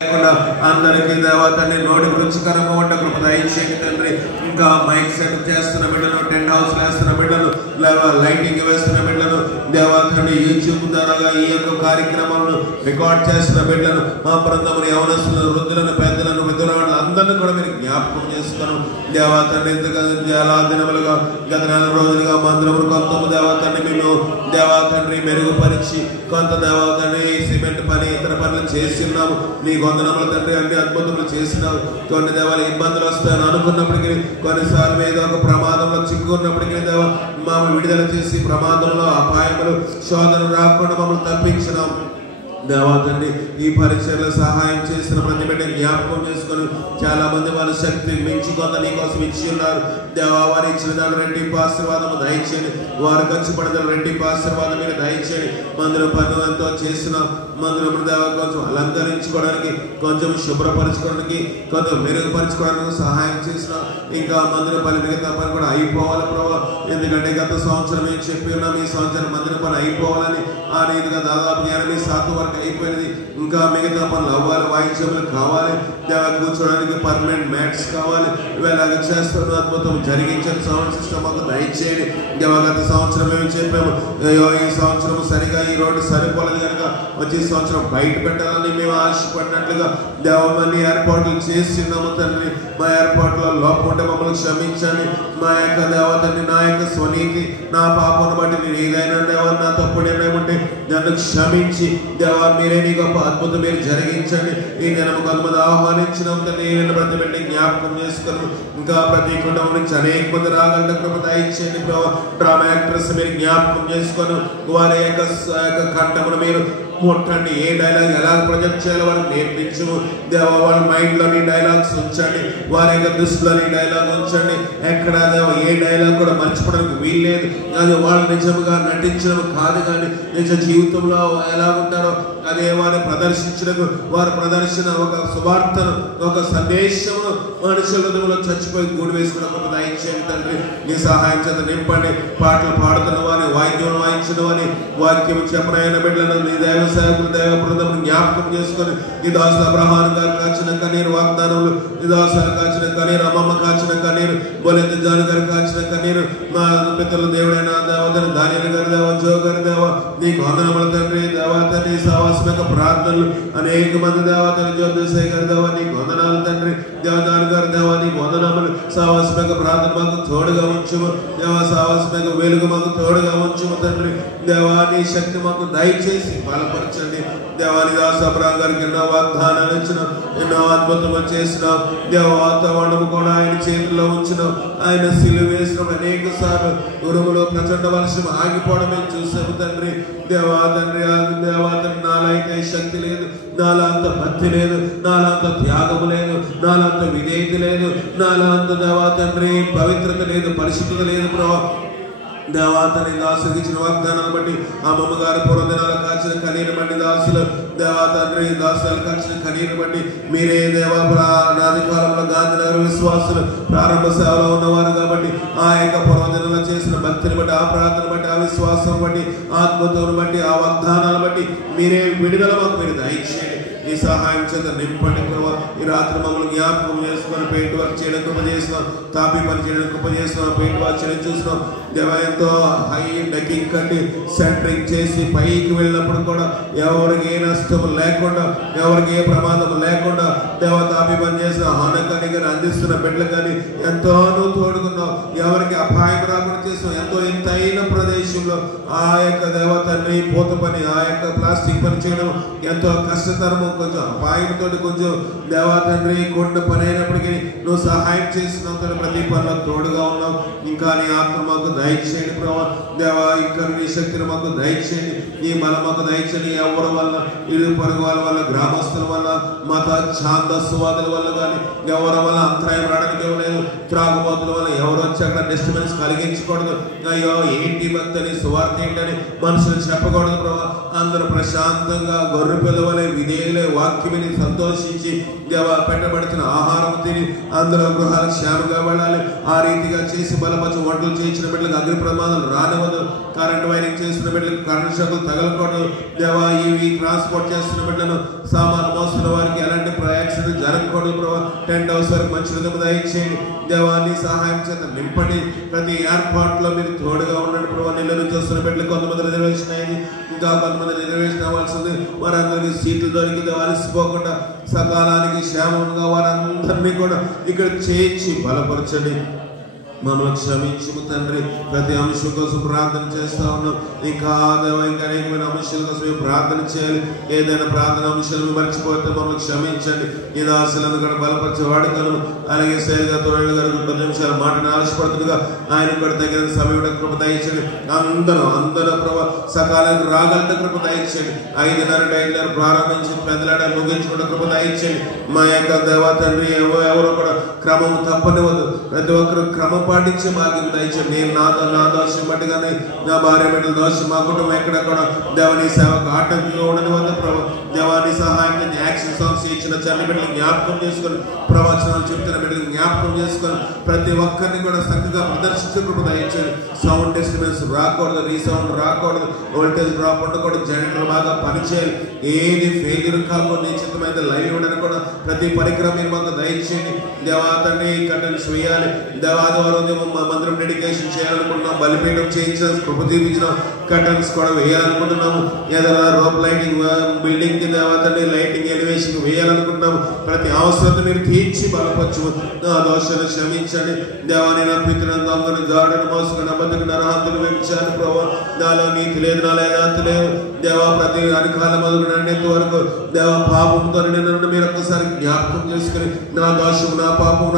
అందరికీ దేవతని నోటికి రుచికరంగా ఉండే కృప దయచేయండి తండ్రి. ఇంకా మైక్ సెట్ చేస్తున్న బిడ్డలు, టెంట్ హౌస్ వేస్తున్న బిడ్డలు, లైటింగ్ వేస్తున్న బిడ్డలు, దేవతని యూట్యూబ్ ద్వారా ఈ యొక్క కార్యక్రమాలను రికార్డ్ చేస్తున్న బిడ్డలు, మా ప్రాంతంలో యవనస్తులను, వృద్ధులను, పెద్దలను, విధురాలను అందరినీ కూడా మీరు జ్ఞాపకం చేస్తాను. దేవతని చాలా దినములుగా గత 4 రోజులుగా మందిరములు కొంత దేవతని మేము దేవతండ్రి మెరుగుపరిచి కొంత దేవతని సిమెంట్ పని ఇతర పనులు చేస్తున్నాము. నీ వందనముల తండ్రి అన్ని అద్భుతములు చేసినావు. కొన్ని దేవాలు ఇబ్బందులు వస్తాయని అనుకున్నప్పటికీ, కొన్నిసార్లు ఏదో ఒక ప్రమాదంలో చిక్కుకున్నప్పటికీ దేవ మమ్మల్ని విడుదల చేసి ప్రమాదంలో అపాయములు శోధన రాకుండా మమ్మల్ని తప్పించినాం. దేవతండి ఈ పరిచయలో సహాయం చేసిన ప్రతి బిడ్డ జ్ఞాపకం చేసుకొని చాలా మంది వాళ్ళ శక్తి మించి కొంత నీ కోసం ఇచ్చి ఉన్నారు. దేవా వారు ఇచ్చిన దాని రెట్టింపు ఆశీర్వాదము దయచేయండి. వారు ఖర్చు పడిన రెట్టింపు ఆశీర్వాదం మీరు దయచేయండి. మందుల పనులు ఎంతో చేసిన మందులు దేవ కొంచెం అలంకరించుకోవడానికి, కొంచెం శుభ్రపరచుకోవడానికి, కొంచెం మెరుగుపరచుకోవడానికి సహాయం చేసిన ఇంకా మందుల పని మిగతా పని కూడా అయిపోవాలి ప్రభావ. ఎందుకంటే గత సంవత్సరం ఏం చెప్పి ఉన్నాం, ఈ సంవత్సరం మందుల పని అయిపోవాలని. ఆ రీతిగా దాదాపు 80% వరకు అయిపోయింది. ఇంకా మిగతా పనులు అవ్వాలి, వాయిద్యములు కావాలి, దేవ కూర్చోడానికి పర్మనెంట్ మ్యాట్స్ కావాలి. ఇలాగ చేస్తున్న అద్భుతం జరిగించండి. సౌండ్ సిస్టమ్ మాకు దయచేయండి. దేవ గత సంవత్సరం మేము చెప్పాము, ఈ సంవత్సరం సరిగా ఈ రోడ్డు సరిపోలేదు కనుక వచ్చే సంవత్సరం బయట పెట్టాలని మేము ఆశపడినట్లుగా దేవమని ఏర్పాట్లు చేస్తున్నాము తండ్రి. మా ఏర్పాట్ల లోపం ఉంటే మమ్మల్ని క్షమించండి. మా యొక్క దేవతని నా యొక్క స్వనీతి, నా పాపను బట్టి నేను ఏదైనా దేవ నా తప్పుడు ఏమేముంటే నన్ను క్షమించి దేవా మీరే నీ గొప్ప అద్భుతం మీరు జరిగించండి. ఈ దినము కొంతమంది ఆహ్వానించినాం తండ్రి. ప్రతి బిడ్డ జ్ఞాపకం చేసుకుని ఇంకా ప్రతి కుటుంబం నుంచి అనేక మంది రాగల కృప దయచేయండి ప్రభావ. డ్రామా యాక్టర్స్ మీరు జ్ఞాపకం చేసుకొని వారి యొక్క కంఠమును మీరు ముట్టండి. ఏ డైలాగ్ ఎలా ప్రొజెక్ట్ చేయాలో వారికి నేర్పించు దేవ. వాళ్ళ మైండ్లోని డైలాగ్స్ ఉంచండి, వారి యొక్క దృష్టిలోని డైలాగ్ ఉంచండి. ఎక్కడ దేవ ఏ డైలాగ్ కూడా మర్చిపోవడానికి వీల్లేదు. అది వాళ్ళు నిజంగా నటించడం కాదు, కానీ నిజ జీవితంలో ఎలా ఉంటారో అదే వారు ప్రదర్శించడం, వారు ప్రదర్శన ఒక సువార్తను, ఒక సందేశమును మనుషుల హృదయంలో చచ్చిపోయి గూడు వేసుకున్న ఒక దయచేయండి తండ్రి. నీ సహాయం చేత నింపండి. పాటలు పాడుతున్న వారిని, వాయిద్యం వాయించిన వారిని, వాక్యం చెప్పనైన బిడ్డలను నీ దైవ సేవకులు, దైవ బృందం జ్ఞాపకం చేసుకొని నీ దాసు అబ్రహాము గారు కాచిన కన్నీరు వాగ్దానములు, నీ దాసులు కాచిన కన్నీరు, అమ్మమ్మ కాచిన కన్నీరు, బొలెత్తి జాను గారు కాచిన కన్నీరు, మా పితరుల దేవుడైన దేవతని దానియలు గారి దేవ, జో గారి దేవ నీకు వందనముల తండ్రి. దేవత నీ సహవాసమైన ప్రార్థనలు అనేక మంది దేవతలు, జ్యోతిషయ్య గారి దేవ నీకు వందనాలు తండ్రి. దేవదాని గారి దేవ నీకు వందనములు. సహవాసమైన ప్రార్థన మాకు తోడుగా ఉంచుము దేవ. సహవాసమైన వెలుగు మాకు తోడుగా ఉంచుము తండ్రి. దేవా నీ శక్తి మాకు దయచేసి బలపరచండి. దేవాని దాసు అబ్రహాము గారికి ఎన్నో వాగ్దానాలు ఇచ్చిన, ఎన్నో అద్భుతములు చేసిన దేవ. వాతావరణం కూడా ఆయన చేతుల్లో ఉంచిన, ఆయన సిలువ వేసిన అనేక సార్లు ఉరుములు ప్రచండ వర్షం ఆగిపోవడం మేము చూసాము తండ్రి. దేవా తండ్రి, దేవా తండ్రి నాలో అయితే శక్తి లేదు, నాలో అంత భక్తి లేదు, నాలో అంత త్యాగము లేదు, నాలో అంత విధేయత లేదు, నాలో అంత దేవా తండ్రి పవిత్రత లేదు, పరిశుద్ధత లేదు ప్రభా. దేవాతని దాసులకు ఇచ్చిన వాగ్దానాలు బట్టి అమ్మమ్మ గారి పూర్వదినాలు కాచిన కనీరు బట్టి దాసులు దేవా తండ్రి దాసులు కాచిన కనీరు బట్టి మీరే దేవా నాది కాలంలో గాంధీనగర్ విశ్వాసులు ప్రారంభ సేవలో ఉన్నవారు కాబట్టి ఆ యొక్క పూర్వదినాలు చేసిన భక్తిని బట్టి, ఆ ప్రార్థన బట్టి, ఆ విశ్వాసం బట్టి, ఆ అద్భుతం బట్టి, ఆ వాగ్దానాలు బట్టి మీరే విడుదల మాకు మీరు దయచేయండి. నీ సహాయం చేత నింపండి ప్రభావ. ఈ రాత్రి మమ్మల్ని జ్ఞాపకం చేసుకుని పెయింట్ వర్క్ చేయడం కృప చేస్తున్నాం, తాపీ పని చేయడం కృప చేస్తున్నాం, పెయింట్ వర్క్ చేయడం చూస్తున్నాం దేవ. ఎంతో హై డెకింగ్ కట్టి సెంటరింగ్ చేసి పైకి వెళ్ళినప్పుడు కూడా ఎవరికి ఏ నష్టం లేకుండా, ఎవరికి ఏ ప్రమాదం లేకుండా దేవ తాపీ పని చేసిన ఆనకాని కానీ అందిస్తున్న బిడ్డలు కానీ ఎంతో తోడుకున్నావు. ఎవరికి అపాయం రాకుండా చేస్తున్నావు. ఎంతో ఎత్తైన ప్రదేశంలో ఆ యొక్క దేవ తండ్రి పూత పని, ఆ యొక్క ప్లాస్టిక్ పని చేయడం ఎంతో కష్టతరము, కొంచెం అపాయంతో కొంచెం దేవా తండ్రి కొండ పని అయినప్పటికీ నువ్వు సహాయం చేస్తున్నావు. ప్రతి పనిలో తోడుగా ఉన్నావు. ఇంకా నీ ఆత్మ మాకు దయచేయండి ప్రభావ. దేవా ఇంకా నీ శక్తిని మాకు దయచేయండి, నీ బలం మాకు దయచేయండి. ఎవరి వల్ల, ఇరుగు పొరుగు వాళ్ళ వల్ల, గ్రామస్తుల వల్ల, మత ఛాందస్వాదుల వల్ల కానీ ఎవరి వల్ల అంతరాయం రావడానికి ఇవ్వలేదు. త్రాగుబోతుల వల్ల ఎవరు వచ్చి అక్కడ డిస్టర్బెన్స్ కలిగించకూడదు. అయ్యో ఏంటి భక్తని సువార్త ఏంటని మనుషులు చెప్పకూడదు ప్రభావ. అందరూ ప్రశాంతంగా గొర్రె పిల్లవలే విధేయులే వాక్యమిని సంతోషించి పెట్టబడుతున్న ఆహారం తిని అందరూ గృహాలకు క్షేమంగా వెళ్ళాలి. ఆ రీతిగా చేసి బలపరిచి వంటలు చేయించిన బిడ్డలకు అగ్ని ప్రమాదాలు రానివ్వదు. కరెంట్ వైరింగ్ చేసిన బిడ్డలకు కరెంట్ షాకులు తగలకూడదు. దేవా ఈ ట్రాన్స్పోర్ట్ చేస్తున్న బిడ్డలను, సామాను మోస్తున్న వారికి ఎలాంటి యాక్సిడెంట్ జరగకూడదు ప్రభావ. టెంట్ హౌస్ వరకు మంచి విధంగా దయచేయండి దేవాన్ని సహాయం చేత నింపండి. ప్రతి ఏర్పాట్లో మీరు తోడుగా ఉండండి ప్రభావ. నెల్లూరు చూస్తున్న బిడ్డలు కొంతమంది రిజర్వేషన్ అయింది, ఇంకా కొంతమంది రిజర్వేషన్ అవ్వాల్సింది. వారందరికీ సీట్లు దొరికి అలసిపోకుండా సకాలానికి క్షేమంగా వారందరినీ కూడా ఇక్కడ చేర్చి బలపరచండి. మమ్మల్ని క్షమించము తండ్రి. ప్రతి అంశం కోసం ప్రార్థన చేస్తా ఉన్నాం. ఇంకా అనేకమైన అంశాల కోసం మేము ప్రార్థన చేయాలి. ఏదైనా ప్రార్థన అంశాలను మర్చిపోతే మమ్మల్ని క్షమించండి. ఈ దాసులను కూడా బలపరిచే వాడుకను అలాగే శైలిగా తోడు గారు 10 నిమిషాలు మాటను ఆశపడుతుందిగా ఆయన కూడా తగిన సమయం కృప దయచేయండి. అందరూ ప్రభావ సకాలానికి రాగలిగిన కృప దయచేయండి. 5:30 ప్రారంభించి పెద్దలాడ ముగించుకున్న కృప దయచేయండి. మా యొక్క దేవా తండ్రి ఎవరు కూడా క్రమం తప్పనివ్వదు. ప్రతి ఒక్కరు క్రమం పాటించే మార్గం దయచేయండి. నేను నా దోషం బట్టి కానీ నా భార్య బిడ్డల దోషం మా కుటుంబం ఎక్కడ కూడా దేవాని సేవకు ఆటంకంగా ఉండని వద్ద ప్రభావ. దేవాని సహాయం యాక్షన్ సాంగ్స్ ఇచ్చిన చల్లి బిడ్డలు జ్ఞాపకం చేసుకొని, ప్రవచనాలు చెప్తున్న బిడ్డలు జ్ఞాపకం చేసుకొని ప్రతి ఒక్కరిని కూడా చక్కగా ప్రదర్శించే కృప దయచేయండి. సౌండ్ డిస్టర్బెన్స్ రాకూడదు, రీసౌండ్ రాకూడదు, వోల్టేజ్ డ్రాప్ ఉండకూడదు, జనరేటర్ బాగా పనిచేయాలి. ఏది ఫెయిల్యూర్ కాకుండా నిశ్చితమైన లైవ్ ఉండని కూడా ప్రతి పరికరం మీరు మాకు దయచేయండి. దేవాతని కట్టెలు వేయాలి. దేవాదివారం మందిరం డెడికేషన్ చేయాలనుకుంటున్నాం. బలిపీఠం చేయించిన కృప చూపించిన కర్టన్స్ కూడా వేయాలనుకుంటున్నాము. ఏదైనా రోప్ లైటింగ్ బిల్డింగ్ కి దేవతని లైటింగ్ ఎలివేషన్ వేయాలనుకుంటున్నాము. ప్రతి అవసరత మీరు తీర్చి బలపరచు. నా దోషాలు క్షమించండి దేవాని. నా పితృలను దొంగను జాడను మోసుకుని అబద్ధకు నరహంతులు వెంచాను ప్రభావ. నాలో నీతి లేదు, నాలో యథార్థ లేదు దేవా. ప్రతి అధికాల మొదలునంత వరకు దేవ పాపంతో నన్ను మీరు ఒక్కసారి జ్ఞాపకం చేసుకుని నా దోషం, నా పాపం,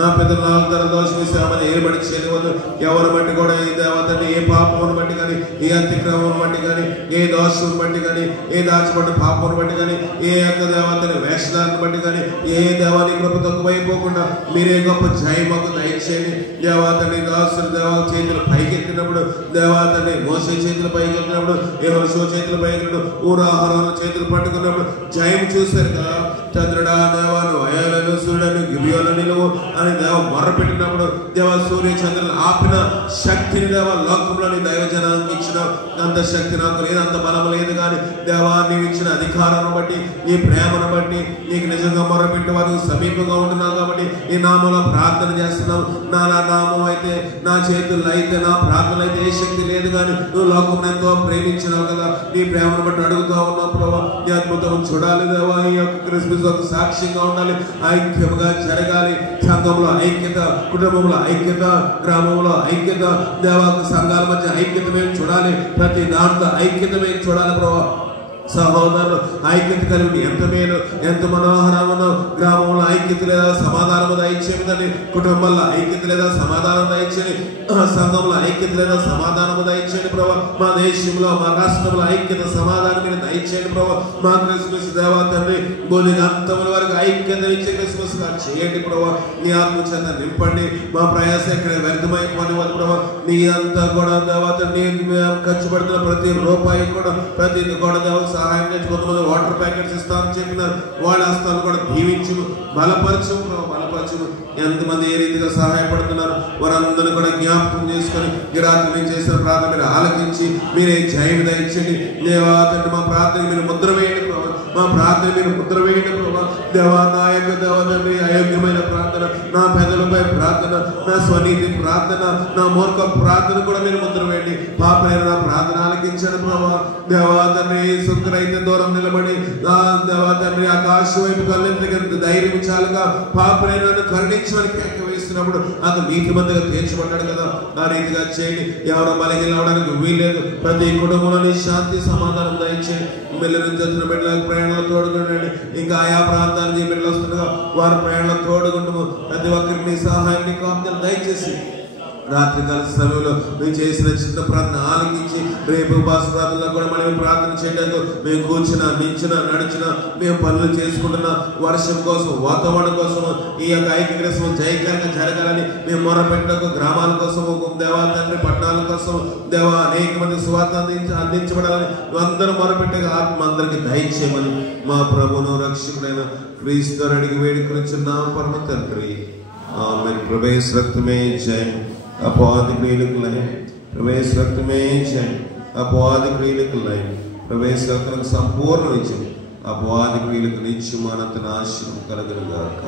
నా పితృల దోషం విశ్రామని ఏ బట్టి చేయవద్దు. ఎవరి బట్టి కూడా ఈ దేవతని ఏ పాపమును బట్టి కానీ, ఏ అతిక్రమం బట్టి కానీ, ఏ దోషం బట్టి కానీ, ఏ దాచిపడ్డ పాపమును బట్టి కానీ, ఏ యొక్క దేవతని వేషధాలను బట్టి కానీ, ఏ దేవాని కృప తక్కువైపోకుండా మీరే గొప్ప జయమకు దయచేయండి. దేవతని దాసులు దేవ చేతులు పైకెత్తినప్పుడు, దేవతని మోసే చేతులు పైకెత్తినప్పుడు, యెహోషువ చేతులు పైకెత్తినప్పుడు, ఊరాహారాల చేతులు పట్టుకున్నప్పుడు జయం చూశారు కదా. చంద్రుడా దేవాను అయాలను సూర్యులను గిబియోను నిలువు అని దేవ మొర్రపెట్టినప్పుడు దేవ సూర్య చంద్రులను ఆపిన శక్తిని దేవ లోకంలోని దైవజనానికి ఇచ్చిన అంత శక్తి నాకు లేదు, అంత బలం లేదు. కానీ దేవా నీవు ఇచ్చిన అధికారాన్ని బట్టి, నీ ప్రేమను బట్టి, నీకు నిజంగా మొర్రపెట్టి వారికి సమీపంగా ఉంటున్నావు కాబట్టి ఈ నామంలో ప్రార్థన చేస్తున్నావు. నా నామం అయితే, నా చేతుల్లో అయితే, నా ప్రార్థనలు అయితే ఏ శక్తి లేదు. కానీ నువ్వు లోకం ఎంతో ప్రేమించినావు కదా. నీ ప్రేమను బట్టి అడుగుతా ఉన్నావు ప్రభావ. నీ అద్భుతం చూడాలి దేవా. ఈ యొక్క క్రిస్మస్ ఒక సాక్ష్యంగా ఉండాలి, ఐక్యంగా జరగాలి. సంఘంలో ఐక్యత, కుటుంబంలో ఐక్యత, గ్రామంలో ఐక్యత, దేవాకు సంఘాల మధ్య ఐక్యత మేము చూడాలి. ప్రతి దాంట్లో ఐక్యత మేము చూడాలి ప్రభావ. సహోదరులు ఐక్యత కలిగి ఎంత మేలు, ఎంత మనోహరమును. గ్రామంలో ఐక్యత లేదా సమాధానము దయచేయని, కుటుంబంలో ఐక్యత లేదా సమాధానం దయచేయండి, సంఘంలో ఐక్యత లేదా సమాధానము దయచేయండి ప్రభావ. మా దేశంలో, మా రాష్ట్రంలో ఐక్యత సమాధానం మీరు దయచేయండి ప్రభావ. మా క్రిస్మస్ దేవా తండ్రి బోధి అంతముల వరకు ఐక్యత ఇచ్చే క్రిస్మస్ గా చేయండి ప్రభావ. నీ ఆత్మచేత నింపండి. మా ప్రయాస ఇక్కడ వ్యర్థమైపోని వాళ్ళు ప్రభావ. నీ అంతా కూడా దేవా తండ్రి ఖర్చు పెడుతున్న ప్రతి రూపాయి కూడా, ప్రతి కూడా దేవ సహాయం చేసి కొంతమంది వాటర్ ప్యాకెట్స్ ఇస్తామని చెప్పినారు. వాళ్ళ హస్తాలు కూడా దీవించు, బలపరచు, బలపరచు. ఎంతమంది ఏ రీతిగా సహాయపడుతున్నారు వారందరూ కూడా జ్ఞాపకం చేసుకొని ఈ రాత్రి నేను చేసిన ప్రార్థన మీరు ఆలకించి మీరే జయం దయచేయండి దేవా తండ్రి. మా ప్రార్థన మీరు ముద్ర వేయండి ప్రభావ. మా ప్రార్థన మీరు ముద్ర వేయండి ప్రభావ. దేవా నా యొక్క దేవ తండ్రి అయోగ్యమైన ప్రార్థన, నా పెదలపై ప్రార్థన, నా స్వనీతి ప్రార్థన, నా మూర్ఖ ప్రార్థన కూడా మీరు ముద్ర వేయండి. పాపైన నా ప్రార్థన ఆలకించండి ప్రభావ. దేవా తండ్రి సుఖరైతే దూరం నిలబడి నా దేవా తండ్రి ఆకాశం వైపు కళ్ళెందుకు ధైర్యం చాలుగా పాపైన నన్ను కరుణించమని కేక వేస్తున్నప్పుడు అతను నీతిమంతుగా తీర్చబడ్డాడు కదా. ఆ రీతిగా చేయండి. ఎవరో బలహీన అవడానికి వీల్లేదు. ప్రతి కుటుంబంలోని శాంతి సమాధానం దయచేయండి. మిల్లలు చదువుతున్న బిడ్డలకు ప్రయాణంలో తోడుకుండండి. ఇంకా ఆయా ప్రాంతానికి బిడ్డలు వస్తుండగా వారి ప్రయాణంలో తోడుకుంటూ ప్రతి ఒక్కరికి సహాయం నీ కాపుదలు దయచేసి రాత్రి కాల సమయంలో మేము చేసిన చిన్న ప్రార్థన ఆలకించి రేపు ఉపవాస ప్రార్థనలో కూడా మనం ప్రార్థన చేయడానికి మేము కూర్చున్నా, నించున్నా, నడిచినా, మేము పనులు చేసుకుంటున్నా, వర్షం కోసం, వాతావరణం కోసం, ఈ యొక్క ఐక్యగ్రహం జయకరంగా జరగాలని మేము మొరపెట్టకు, గ్రామాల కోసం, దేవా తండ్రి పట్టణాల కోసం దేవా అనేక మంది సువార్త అందించబడాలని అందరూ మొరపెట్టగా ఆత్మ అందరికి దయచేయమని మా ప్రభువును రక్షకుడైన క్రీస్తు అడిగి వేడుకొనిచున్నాం పరమ తండ్రి. ఆమేన్. प्रवेश रक्त में जय अपवाद क्रियक लय, प्रवेश रक्त में जय अपवाद क्रियक लय, प्रवेश रक्त संपूर्ण विजय అపవాది క్రియలకు నిత్యమానంత నాశనం కలగనుగాక.